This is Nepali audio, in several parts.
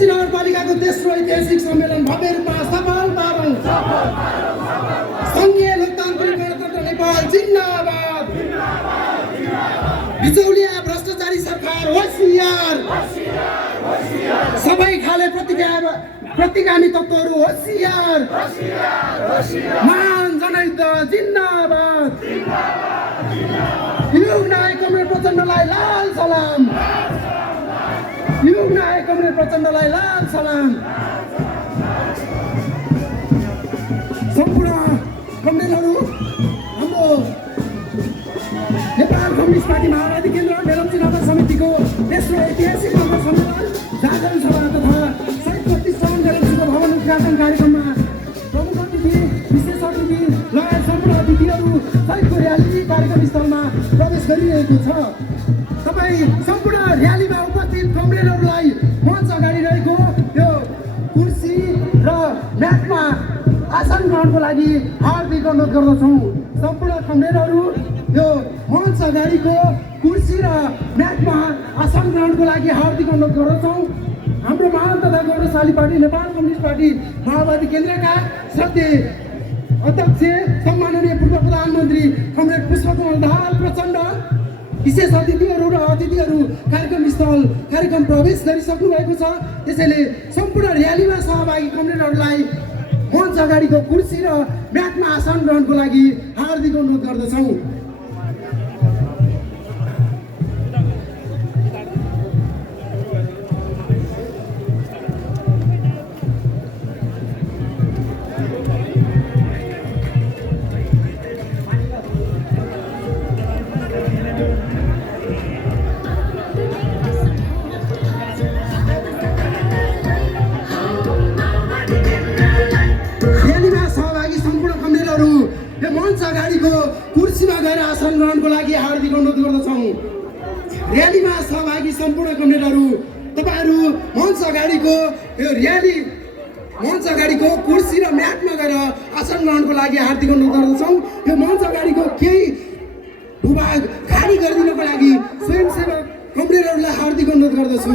मेलम्ची नगरपालिकाको तेस्रो ऐतिहासिक सम्मेलन भव्य रूपमा सफल पारौँ। सङ्घीय लोकतान्त्रिक गणतन्त्र नेपाल जिन्दाबाद। बिचौलिया भ्रष्टाचारी सरकार होसियार। सबै खाले प्रतिगामी तत्त्वहरू होसियार। महान जनयुद्ध जिन्दाबाद। युग नायक कमरेड प्रचण्डलाई लाल सलाम। युग नायक कमरेड प्रचण्डलाई लाल सलाम। सम्पूर्ण कमरेडहरू, हाम्रो नेपाल कम्युनिस्ट पार्टी माओवादी केन्द्र मेलम्ची नगर समितिको तेस्रो ऐतिहासिक नगर सम्मेलन जागरण सभा तथा शहीद प्रतिष्ठान मेलम्चीको भवन उद्घाटन कार्यक्रममा प्रमुख अतिथि, विशेष अतिथि लगायत सम्पूर्ण अतिथिहरू सहितको र्याली कार्यक्रम स्थलमा प्रवेश गरिरहेको छ। तपाईँ सम्पूर्ण र्यालीमा उपस्थित कमरेडहरूलाई मञ्च अगाडि रहेको यो कुर्सी र म्याटमा आसन ग्रहणको लागि हार्दिक अनुरोध गर्दछौँ। सम्पूर्ण कमरेडहरू यो मञ्च अगाडिको कुर्सी र म्याटमा आसन ग्रहणको लागि हार्दिक अनुरोध गर्दछौँ। हाम्रो महान तथा गौरवशाली पार्टी नेपाल कम्युनिस्ट पार्टी माओवादी केन्द्रका श्रद्धेय अध्यक्ष सम्माननीय पूर्व प्रधानमन्त्री कमरेड पुष्पकमल दाहाल प्रचण्ड, विशेष अतिथिहरू र अतिथिहरू कार्यक्रम प्रवेश गरिसक्नु भएको छ। त्यसैले सम्पूर्ण र्यालीमा सहभागी कमरेडहरूलाई मञ्च अगाडिको कुर्सी र म्याटमा आसन ग्रहणको लागि हार्दिक अनुरोध गर्दछौँ। मञ्च अगाडिको कुर्सीमा गएर आसन ग्रहणको लागि हार्दिक अनुरोध गर्दछौँ। र्यालीमा सहभागी सम्पूर्ण कमरेडहरू, तपाईँहरू मञ्च अगाडिको यो र्याली मञ्च अगाडिको कुर्सी र म्याटमा गएर आसन ग्रहणको लागि हार्दिक अनुरोध गर्दछौँ। यो मञ्च अगाडिको केही भूभाग खाली गरिदिनको लागि स्वयंसेवक कमरेडहरूलाई हार्दिक अनुरोध गर्दछु।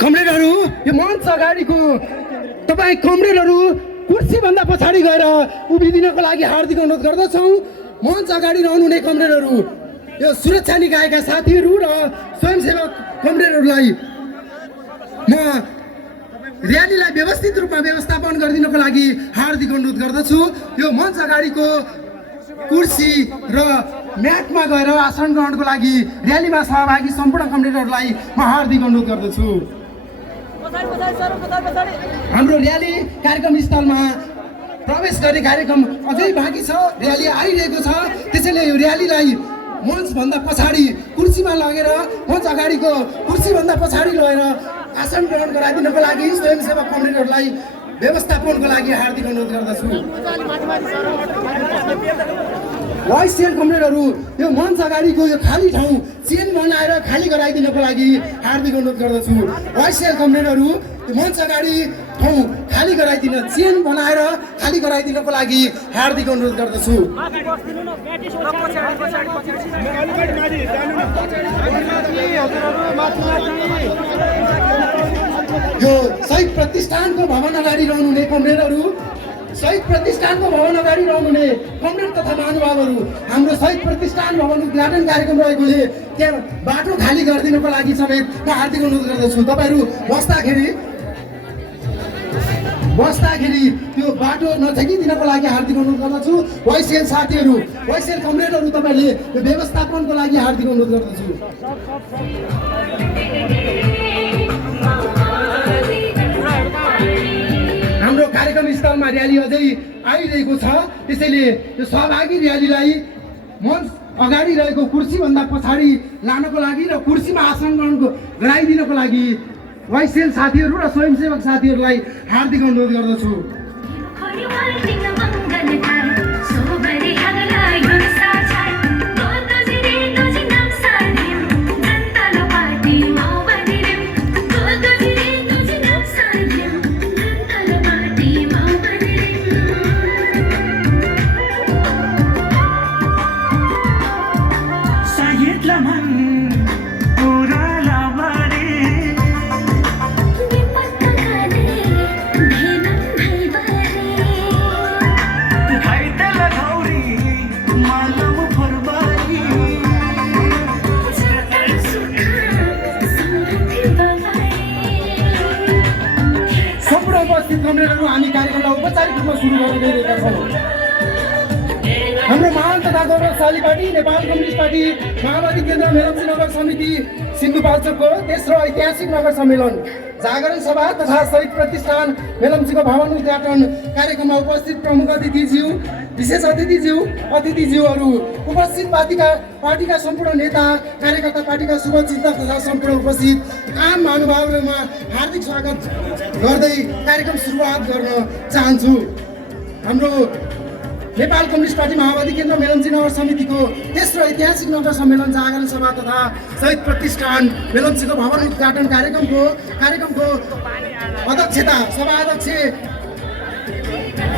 कमरेडहरू, यो मञ्च अगाडिको तपाईँ कमरेडहरू कुर्सीभन्दा पछाडि गएर उभिदिनको लागि हार्दिक अनुरोध गर्दछौँ। मञ्च अगाडि रहनुहुने कमरेडहरू, यो सुरक्षा निकायका साथीहरू र स्वयंसेवक कमरेडहरूलाई म र्यालीलाई व्यवस्थित रूपमा व्यवस्थापन गरिदिनको लागि हार्दिक अनुरोध गर्दछु। यो मञ्च अगाडिको कुर्सी र म्याटमा गएर आसन ग्रहणको लागि र्यालीमा सहभागी सम्पूर्ण कमरेडहरूलाई म हार्दिक अनुरोध गर्दछु। हाम्रो र्याली कार्यक्रम स्थलमा प्रवेश गर्ने कार्यक्रम अझै बाँकी छ। र्याली आइरहेको छ। त्यसैले यो र्यालीलाई मञ्चभन्दा पछाडि कुर्सीमा लगेर मञ्च अगाडिको कुर्सीभन्दा पछाडि लगेर आसन ग्रहण गराइदिनको लागि स्वयंसेवक कमरेडहरूलाई व्यवस्थापनको लागि हार्दिक अनुरोध गर्दछु। वाइस चेन कमरेडहरू, यो मञ्च अगाडिको यो खाली ठाउँ चेन बनाएर खाली गराइदिनको लागि हार्दिक अनुरोध गर्दछु। वाइस चेन कमरेडहरू, यो मञ्च अगाडि ठाउँ खाली गराइदिन, चेन बनाएर खाली गराइदिनको लागि हार्दिक अनुरोध गर्दछु। यो शहीद प्रतिष्ठानको भवन अगाडि रहनुहुने कमरेडहरू, शहीद प्रतिष्ठानको भवन अगाडि रहनुहुने कमरेड तथा महानुभावहरू, हाम्रो शहीद प्रतिष्ठान भवन उद्घाटन कार्यक्रम रहेकोले त्यहाँ बाटो खाली गरिदिनको लागि समेत म हार्दिक अनुरोध गर्दछु। तपाईँहरू बस्दाखेरि त्यो बाटो नछेकिदिनको लागि हार्दिक अनुरोध गर्दछु। वाइसएल साथीहरू, वाइसएल कमरेडहरू, तपाईँले यो व्यवस्थापनको लागि हार्दिक अनुरोध गर्दछु। हाम्रो कार्यक्रम स्थलमा र्याली अझै आइरहेको छ। त्यसैले यो सहभागी र्यालीलाई मञ्च अगाडि रहेको कुर्सीभन्दा पछाडि लानको लागि र कुर्सीमा आसन ग्रहण गराइदिनको लागि वाइसएल साथीहरू र स्वयंसेवक साथीहरूलाई हार्दिक अनुरोध गर्दछु। सुरु गर्न गइरहेका छौँ। हाम्रो महान तथा गौरवशाली पार्टी नेपाल कम्युनिस्ट पार्टी माओवादी केन्द्र मेलम्ची नगर समिति सिन्धुपाल्चोकको तेस्रो ऐतिहासिक नगर सम्मेलन जागरण सभा तथा शहीद प्रतिष्ठान मेलम्चीको भवन उद्घाटन कार्यक्रममा उपस्थित प्रमुख अतिथिज्यू, विशेष अतिथिज्यूहरू, उपस्थित पार्टीका सम्पूर्ण नेता कार्यकर्ता, पार्टीका शुभचिन्तक तथा सम्पूर्ण उपस्थित आम महानुभावहरूमा हार्दिक स्वागत गर्दै कार्यक्रम सुरुवात गर्न चाहन्छु। हाम्रो नेपाल कम्युनिस्ट पार्टी माओवादी केन्द्र मेलम्ची नगर समितिको तेस्रो ऐतिहासिक नगर सम्मेलन जागरण सभा तथा शहीद प्रतिष्ठान मेलम्चीको भवन उद्घाटन कार्यक्रमको अध्यक्षता सभाध्यक्ष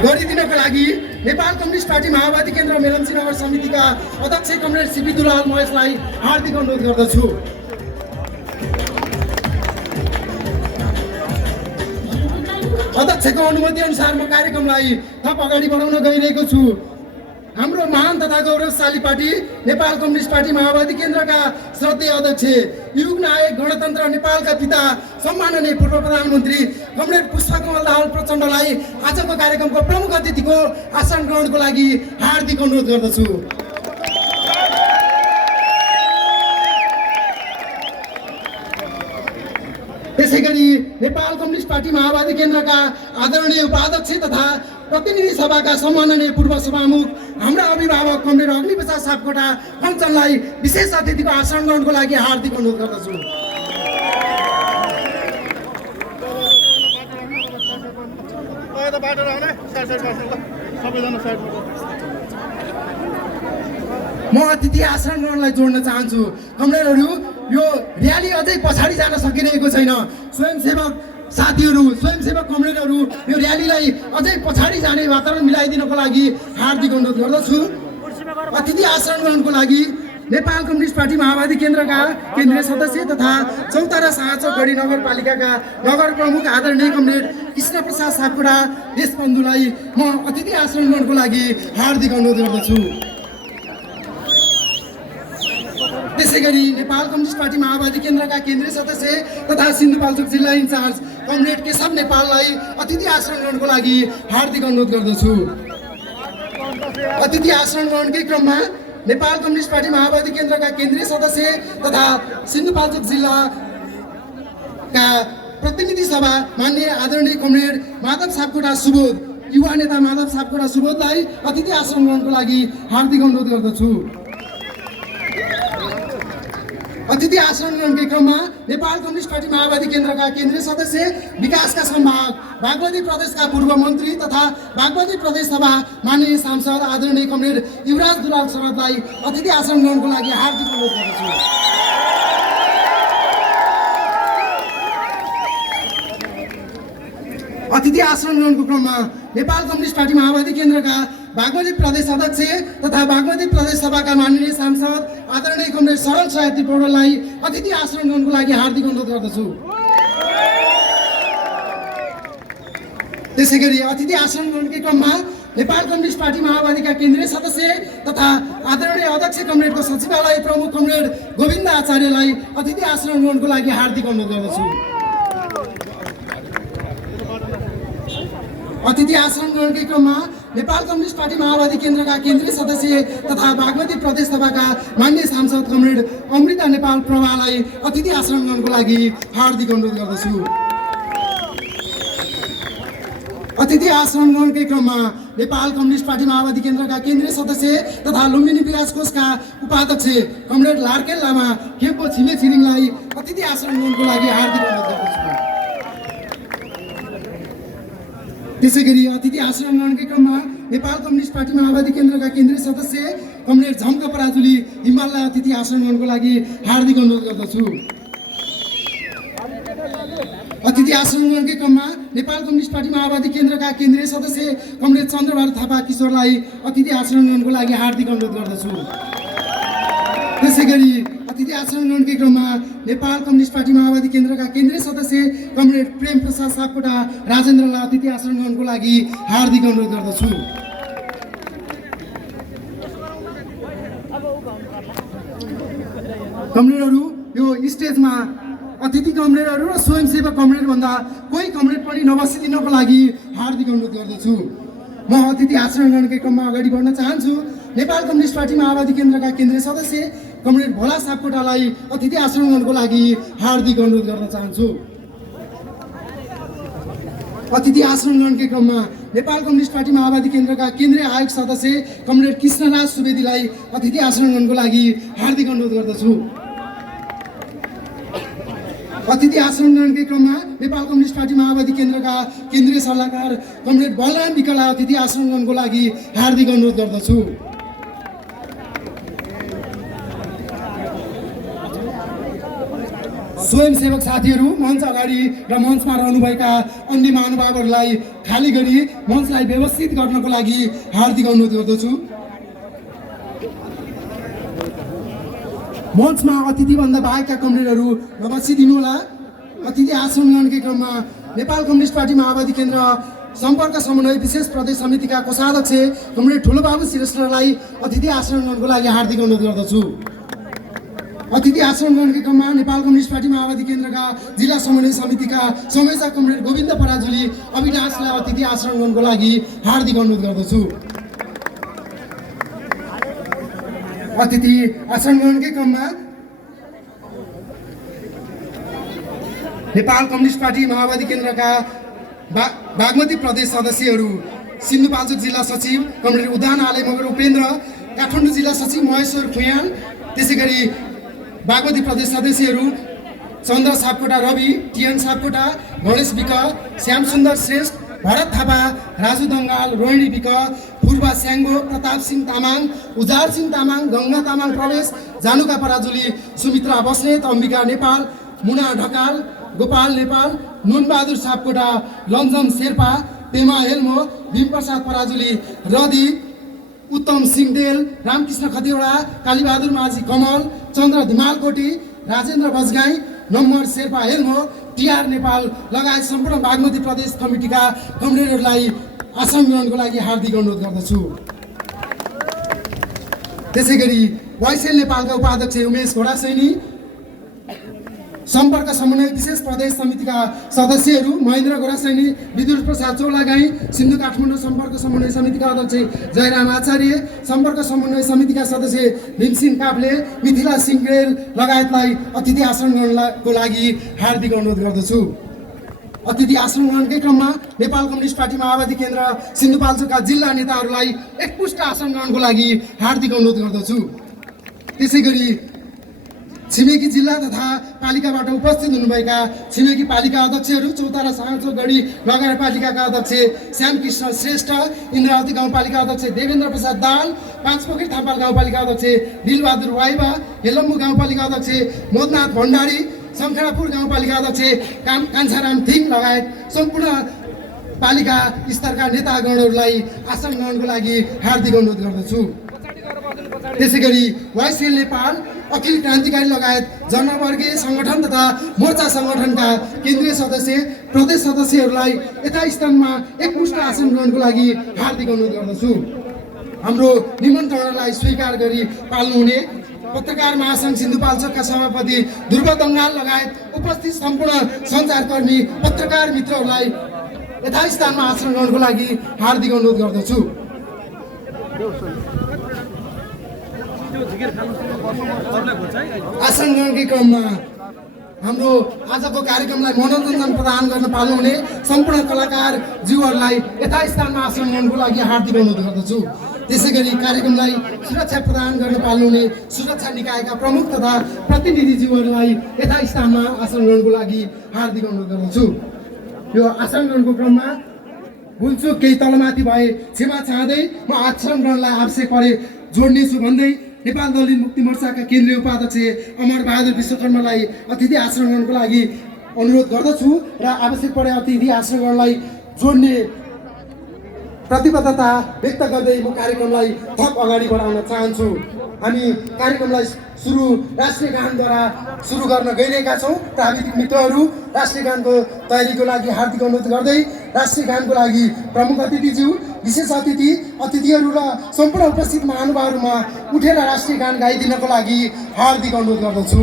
गरिदिनको लागि नेपाल कम्युनिस्ट पार्टी माओवादी केन्द्र मेलम्ची नगर समितिका अध्यक्ष कमरेड सिपी दुलाल महेशलाई हार्दिक अनुरोध गर्दछु। अध्यक्षको अनुमति अनुसार म कार्यक्रमलाई थप अगाडि बढाउन गइरहेको छु। हाम्रो महान तथा गौरवशाली पार्टी नेपाल कम्युनिस्ट पार्टी माओवादी केन्द्रका श्रद्धेय अध्यक्ष, युग नायक, गणतन्त्र नेपालका पिता, सम्माननीय पूर्व प्रधानमन्त्री कमरेड पुष्पकमल दाहाल प्रचण्डलाई आजको कार्यक्रमको प्रमुख अतिथिको आसन ग्रहणको लागि हार्दिक अनुरोध गर्दछु। त्यसैगरी नेपाल कम्युनिस्ट पार्टी माओवादी केन्द्रका आदरणीय उपाध्यक्ष तथा प्रतिनिधि सभाका सम्माननीय पूर्व सभामुख हाम्रा अभिभावक कमरेड अग्निप्रसाद सापकोटा कञ्चनलाई विशेष अतिथिको आसन ग्रहणको लागि हार्दिक अनुरोध गर्दछु। म अतिथि आसन ग्रहणलाई जोड्न चाहन्छु। कमरेडहरू, यो र्याली अझै पछाडि जान सकिरहेको छैन। स्वयंसेवक साथीहरू, स्वयंसेवक कमरेडहरू, यो र्यालीलाई अझै पछाडि जाने वातावरण मिलाइदिनको लागि हार्दिक अनुरोध गर्दछु। अतिथि आसन ग्रहणको लागि नेपाल कम्युनिस्ट पार्टी माओवादी केन्द्रका केन्द्रीय सदस्य तथा चौतारा शाहचोक गढी नगरपालिकाका नगर प्रमुख आदरणीय कमरेड कृष्ण प्रसाद सापकोटा देशबन्धुलाई म अतिथि आसन ग्रहणको लागि हार्दिक अनुरोध गर्दछु। त्यसैगरी नेपाल कम्युनिस्ट पार्टी माओवादी केन्द्रका केन्द्रीय सदस्य तथा सिन्धुपाल्चोक जिल्ला इन्चार्ज कमरेड केशव नेपाललाई अतिथि आसन ग्रहणको लागि हार्दिक अनुरोध गर्दछु। अतिथि आसन ग्रहणकै क्रममा नेपाल कम्युनिस्ट पार्टी माओवादी केन्द्रका केन्द्रीय सदस्य तथा सिन्धुपाल्चोक जिल्लाका प्रतिनिधि सभा माननीय आदरणीय कमरेड माधव सापकोटा सुबोध, युवा नेता माधव सापकोटा सुबोधलाई अतिथि आसन ग्रहणको लागि हार्दिक अनुरोध गर्दछु। अतिथि आसन ग्रहणकै क्रममा नेपाल कम्युनिस्ट पार्टी माओवादी केन्द्रका केन्द्रीय सदस्य, विकासका सम्भाग, बागमती प्रदेशका पूर्व मन्त्री तथा बागमती प्रदेश सभा माननीय सांसद आदरणीय कमरेड युवराज दुलाल शरदलाई अतिथि आसन ग्रहणको लागि हार्दिक अनुरोध गर्दछु। अतिथि आसन ग्रहणको क्रममा नेपाल कम्युनिस्ट पार्टी माओवादी केन्द्रका बागमती प्रदेश अध्यक्ष तथा बागमती प्रदेश सभाका माननीय सांसद आदरणीय कमरेड सरल सयात्री पौडेललाई अतिथि आसन ग्रहणको लागि हार्दिक अनुरोध गर्दछु। त्यसैगरी अतिथि आसन ग्रहणकै क्रममा नेपाल कम्युनिस्ट पार्टी माओवादीका केन्द्रीय सदस्य तथा आदरणीय अध्यक्ष कमरेडको सचिवालय प्रमुख कमरेड गोविन्द आचार्यलाई अतिथि आसन ग्रहणको लागि हार्दिक अनुरोध गर्दछु। अतिथि आसन ग्रहणकै क्रममा नेपाल कम्युनिस्ट पार्टी माओवादी केन्द्रका केन्द्रीय सदस्य तथा बागमती प्रदेश सभाका माननीय सांसद कमरेड अमृता नेपाल प्रभालाई अतिथि आसन ग्रहणको लागि हार्दिक अनुरोध गर्दछु। अतिथि आसन ग्रहणकै क्रममा नेपाल कम्युनिस्ट पार्टी माओवादी केन्द्रका केन्द्रीय सदस्य तथा लुम्बिनी विकास कोषका उपाध्यक्ष कमरेड लार्केल लामा खेमको छिमे छिरिङलाई अतिथि आसन ग्रहणको लागि हार्दिक अनुरोध गर्दछु। त्यसैगरी अतिथि आसन ग्रहणकै क्रममा नेपाल कम्युनिस्ट पार्टी माओवादी केन्द्रका केन्द्रीय सदस्य कमरेड झम्क पराजुली हिमाललाई अतिथि आसन ग्रहणको लागि हार्दिक अनुरोध गर्दछु। अतिथि आसन ग्रहणकै क्रममा नेपाल कम्युनिस्ट पार्टी माओवादी केन्द्रका केन्द्रीय सदस्य कमरेड चन्द्रबहादुर थापा किशोरलाई अतिथि आसन ग्रहणको लागि हार्दिक अनुरोध गर्दछु। त्यसैगरी अतिथि आसन ग्रहणकै क्रममा नेपाल कम्युनिस्ट पार्टी माओवादी केन्द्रका केन्द्रीय सदस्य कमरेड प्रेम प्रसाद सापकोटा राजेन्द्रलाई अतिथि आसन ग्रहणको लागि हार्दिक अनुरोध गर्दछु। कमरेडहरू, यो स्टेजमा अतिथि कमरेडहरू र स्वयंसेवक कमरेड भन्दा कोही कमरेड पनि नबसिदिनको लागि हार्दिक अनुरोध गर्दछु। म अतिथि आचरण गर्नेकै क्रममा अगाडि बढ्न चाहन्छु। नेपाल कम्युनिस्ट पार्टी माओवादी केन्द्रका केन्द्रीय सदस्य कमरेड भोला सापकोटालाई अतिथि आचरण गर्नको लागि हार्दिक अनुरोध गर्न चाहन्छु। अतिथि आचरण ग्रहणकै क्रममा नेपाल कम्युनिस्ट पार्टी माओवादी केन्द्रका केन्द्रीय आयोग सदस्य कमरेड कृष्णराज सुवेदीलाई अतिथि आचरण गर्नको लागि हार्दिक अनुरोध गर्दछु। अतिथि आचरण ग्रहणकै क्रममा नेपाल कम्युनिस्ट पार्टी माओवादी केन्द्रका केन्द्रीय सल्लाहकार कमरेड बलराम विकलाई अतिथि आचरण गर्नको लागि हार्दिक अनुरोध गर्दछु। स्वयंसेवक साथीहरू, मञ्च अगाडि र मञ्चमा रहनुभएका अन्य महानुभावहरूलाई खाली गरी मञ्चलाई व्यवस्थित गर्नको लागि हार्दिक अनुरोध गर्दछु। मञ्चमा अतिथिभन्दा बाहेकका कमरेडहरू नबसिदिनुहोला। अतिथि आचरण ग्रहणकै क्रममा नेपाल कम्युनिस्ट पार्टी माओवादी केन्द्र सम्पर्क समन्वय विशेष प्रदेश समितिका कोषाध्यक्ष कमरेड ठुलोबाबु श्रेष्ठलाई अतिथि आचरण गर्नको लागि हार्दिक अनुरोध गर्दछु। अतिथि आचरण ग्रहणकै क्रममा नेपाल कम्युनिस्ट पार्टी माओवादी केन्द्रका जिल्ला समन्वय समितिका संयोजक कमरेड गोविन्द पराजुली अविनाशलाई अतिथि आचरण गर्नको लागि हार्दिक अनुरोध गर्दछु। अतिथि आचरण ग्रहणकै क्रममा नेपाल कम्युनिस्ट पार्टी माओवादी केन्द्रका बागमती प्रदेश सदस्यहरू सिन्धुपाल्चोक जिल्ला सचिव कमरेड उदान आले मगर उपेन्द्र, काठमाडौँ जिल्ला सचिव महेश्वर खुयाल, त्यसै गरी बागमती प्रदेश सदस्यहरू चन्द्र सापकोटा रवि, टिएन सापकोटा, गणेश विक, श्याम सुन्दर श्रेष्ठ, भरत थापा, राजु दङ्गाल, रोहिणी विक, पूर्वा स्याङ्गो, प्रताप सिंह तामाङ, उजार सिंह तामाङ, गङ्गा तामाङ प्रवेश, जानुका पराजुली, सुमित्रा बस्नेत, अम्बिका नेपाल, मुना ढकाल, गोपाल नेपाल, नुनबहादुर सापकोटा, लन्जम शेर्पा, पेमा हेल्मो, भीमप्रसाद पराजुली, रदि, उत्तम सिंहदेल, रामकृष्ण खतिवडा, कालीबहादुर माझी कमल, चन्द्र धिमालकोटी, राजेन्द्र बजगाई, नम्बर शेर्पा हेल्मो, टिआर नेपाल लगायत सम्पूर्ण बागमती प्रदेश कमिटीका कमरेडहरूलाई आसन ग्रहणको लागि हार्दिक अनुरोध गर्दछु। त्यसै गरी वाइसेल नेपालका उपाध्यक्ष उमेश घोडासैनी, सम्पर्क समन्वय विशेष प्रदेश समितिका सदस्यहरू महेन्द्र घोडासैनी, विदुर प्रसाद चौलागाई, सिन्धु काठमाडौँ सम्पर्क समन्वय समितिका अध्यक्ष जयराम आचार्य, सम्पर्क समन्वय समितिका सदस्य भीमसिंह काफ्ले, मिथिला सिंहरेल लगायतलाई अतिथि आचरण ग्रहणको लागि हार्दिक अनुरोध गर्दछु। अतिथि आचरण ग्रहणकै क्रममा नेपाल कम्युनिस्ट पार्टी माओवादी केन्द्र सिन्धुपाल्चोकका जिल्ला नेताहरूलाई एकपुष्ट आचरण ग्रहणको लागि हार्दिक अनुरोध गर्दछु। त्यसै गरी छिमेकी जिल्ला तथा पालिकाबाट उपस्थित हुनुभएका छिमेकी पालिका अध्यक्षहरू चौतारा साँचोगढी नगरपालिकाका अध्यक्ष श्यामकृष्ण श्रेष्ठ, इन्द्रावती गाउँपालिका अध्यक्ष देवेन्द्र प्रसाद दाहाल, पाँचपोखरी थापाल गाउँपालिका अध्यक्ष दिलबहादुर वाइबा, हेलम्बु गाउँपालिका अध्यक्ष मोदनाथ भण्डारी, शङ्खरापुर गाउँपालिका अध्यक्ष कान्छाराम थिङ लगायत सम्पूर्ण पालिका स्तरका नेतागणहरूलाई आसन ग्रहणको लागि हार्दिक अनुरोध गर्दछु। त्यसै गरी वाइसिएल नेपाल, अखिल क्रान्तिकारी लगायत जनवर्गीय सङ्गठन तथा मोर्चा सङ्गठनका केन्द्रीय सदस्य प्रदेश सदस्यहरूलाई यथास्थानमा एकमुष्ट आसन ग्रहणको लागि हार्दिक अनुरोध गर्दछु। हाम्रो निमन्त्रणालाई स्वीकार गरी पाल्नुहुने पत्रकार महासङ्घ सिन्धुपाल्चोकका सभापति ध्रुव दङ्गाल लगायत उपस्थित सम्पूर्ण सञ्चारकर्मी पत्रकार मित्रहरूलाई यथास्थानमा आसन ग्रहणको लागि हार्दिक अनुरोध गर्दछु। आसन ग्रहणकै क्रममा हाम्रो आजको कार्यक्रमलाई मनोरञ्जन प्रदान गर्न पाल्नुहुने सम्पूर्ण कलाकार जीवहरूलाई यथास्थानमा आसन ग्रहणको लागि हार्दिक अनुरोध गर्दछु। त्यसै गरी कार्यक्रमलाई सुरक्षा प्रदान गर्न पाल्नुहुने सुरक्षा निकायका प्रमुख तथा प्रतिनिधिज्यूहरूलाई यथास्थानमा आसन ग्रहणको लागि हार्दिक अनुरोध गर्दछु। यो आसन ग्रहणको क्रममा भुलचुक केही तलमाथि भए क्षमा चाहँदै म आसन ग्रहणलाई आवश्यक परे जोड्नेछु भन्दै नेपाल दलित मुक्ति मोर्चाका केन्द्रीय उपाध्यक्ष अमर बहादुर विश्वकर्मालाई अतिथि आसन ग्रहणको लागि अनुरोध गर्दछु र आवश्यक परे अतिथि आसन ग्रहणलाई जोड्ने प्रतिबद्धता व्यक्त गर्दै म कार्यक्रमलाई थप अगाडि बढाउन चाहन्छु। हामी कार्यक्रमलाई राष्ट्रिय गानद्वारा सुरु गर्न गइरहेका छौँ। प्राविधिक मित्रहरू राष्ट्रिय गानको तयारीको लागि हार्दिक अनुरोध गर्दै राष्ट्रिय गानको लागि प्रमुख अतिथिज्यू, विशेष अतिथिहरू र सम्पूर्ण उपस्थित महानुभावहरूमा उठेर राष्ट्रिय गान गाइदिनको लागि हार्दिक अनुरोध गर्दछु।